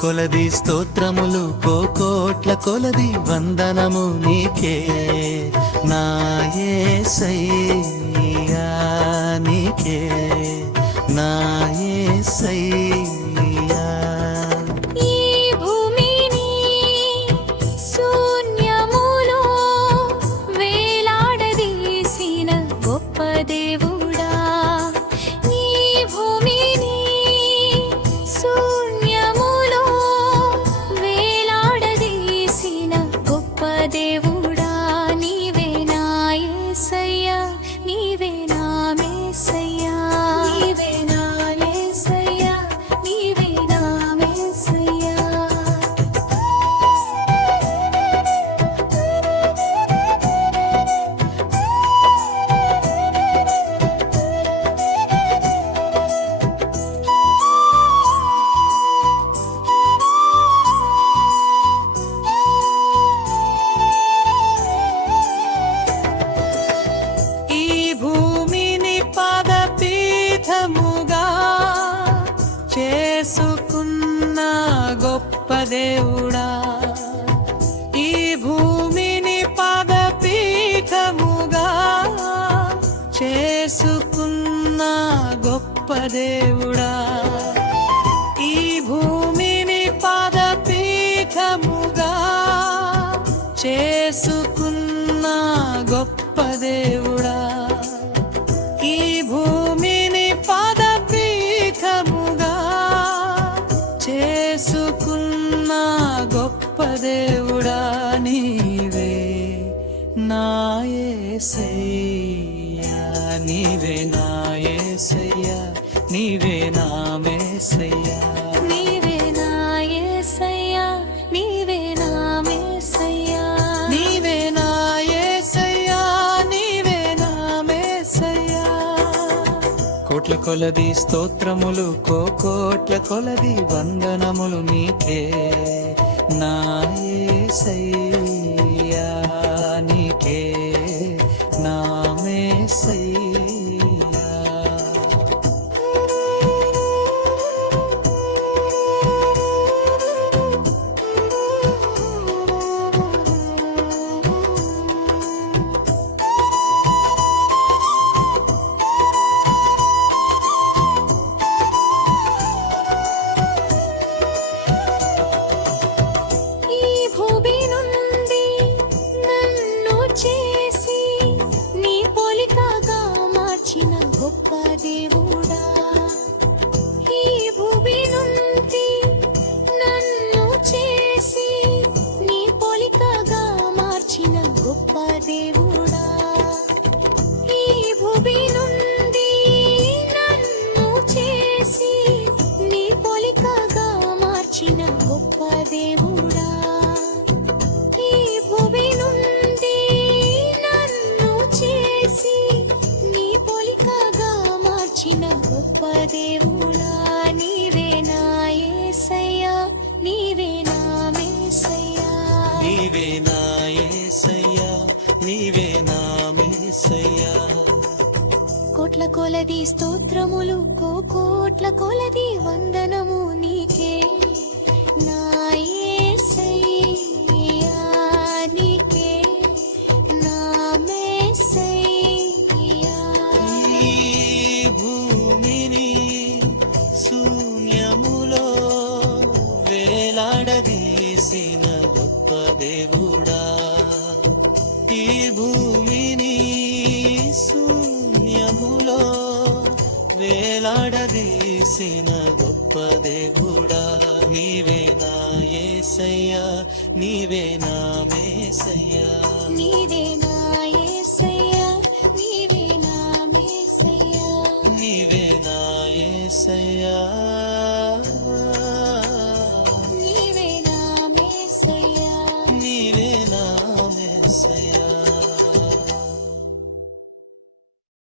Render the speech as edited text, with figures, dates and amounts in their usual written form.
కొలది స్తోత్రములు కోట్ల కొలది వందనము నీకే నా యేసయ్యా, నీకే నా యేసయ్యా. చేసుకున్న గొప్ప దేవుడా, ఈ భూమిని పాదపీఠముగా చేసుకున్న గొప్ప దేవుడా, ఈ భూమిని పాదపీఠముగా చేసుకున్న గొప్ప దేవుడా, ఈ భూమిని పాదపీఠముగా చేసుకున్న గొప్ప దేవుడా, నీవే నా యేసయ్యా, నీవే నా యేసయ్యా, నీవే నా మేసయ్యా, నీవే నా యేసయ్యా, నీవే నా మేసయ్యా, నీవే నా యేసయ్యా, నీవే నా మేసయ్యా. కోట్ల కొలది స్తోత్రములు కోట్ల కొలది వందనములు నీకే నా యేసయ్యా, నీకే నా మేసయ్యా. గొప్ప దేవుడా, ఈ భూమి నుండి నన్ను చేసి నీ పోలికగా మార్చిన గొప్ప దేవుడా, ఈ భూమి నుండి నన్ను చేసి నీ పోలికగా మార్చిన గొప్ప దేవుడా, ఈ భూమి నుండి నన్ను చేసి గొప్ప దేవుడా, నీవే నా యేసయ్యా, నీవే నా మేసయ్యా, నీవే నా యేసయ్యా, నీవే నా మేసయ్యా. కోట్ల కొలది స్తోత్రములు కోట్ల కొలది వందనము నీకే నా యేసయ్యా, నీకే నా మేసయ్యా. శూన్యములో వేలాడదీసిన గొప్ప దేవుడా, ఈ భూమిని శూన్యములో వేలాడదీసిన గొప్ప దేవుడా, నీవే నా యేసయ్యా, నీవే నా మేసయ్యా, నీవే నా యేసయ్యా, నీవే నా మేసయ్యా, నీవే నా యేసయ్యా.